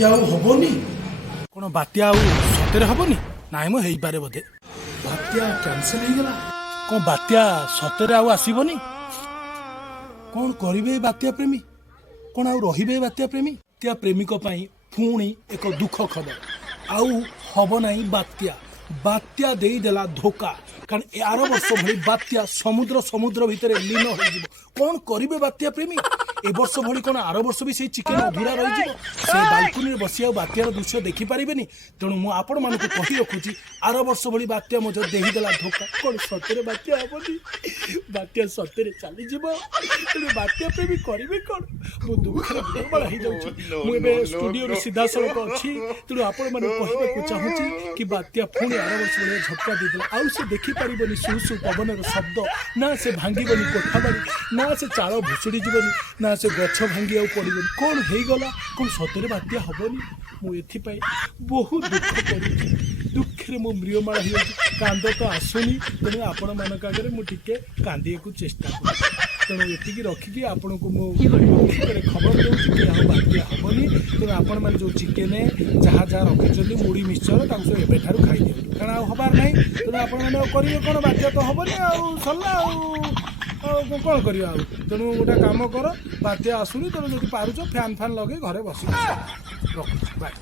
बात्या हबनी कौन बात्या सतरे हबनी नाई मो पारे बोधे बात्या कैंसिल हो गला कौन बात्या सतरे आसबनी कौन करेंगे बात्या प्रेमी कौन रे बात्या प्रेमी बात्या प्रेमिक पुणी एक दुख खबर आउ हम ना बात्या बात्या देदेला धोखा कारण यार वर्ष भली बात्या समुद्र समुद्र भितर लीन हो कौन करेंगे बात्या प्रेमी ए वर्ष भली कौन आर वर्ष भी से चिकेन अधूरा रही से बालकुनी बसी बात्यार दृश्य देखिपारे तेणु मुझे आपण मानक कही रखुची आर वर्ष भली बात्या मज देदेला धोखा कौन सतरे बात्या हेनी बात्या सतरे चली तेणु बात्या प्रेमी करेंगे कौन मो दुखर दुर्बल हो मुझे स्टूडियो सीधा सड़क अच्छी तेणु आपण मैंने कहवाक चाहूँगी कि बात्या पुणी आर वर्ष भाई झटका देदेला आउ से देखिपारे सु सु पवन शब्द ना से भांगनी कोठाबाड़ी ना से चाल भुशुड़ी जीवनी ना से गछ भांगी पड़ोनी कौन हो गला कौन सतरे बात्या हेनी मुझे बहुत दुख कर दुखे मो म्रियमाण हो कांद तो आसुनी तेणु आपण मानक आगे मुझे कांदिया चेष्टा कर तेणु ये रखिकी आपण को मुझे खबर दूसरी कि आ बात्या हेनी तेणु आपण मैंने जो चिकेन जहाँ जहाँ रखी मुड़ी मिक्सचर एवं खाई दिखाँ कारण हबार ना तेणु आपण मैंने करेंगे कौन बात्या तो हेनी सरला कौन कर तेणु गोटे कम कर बात्या आसुनी तेणु जो पारुच फैन फैन लगे घरे बस रखुच बाय।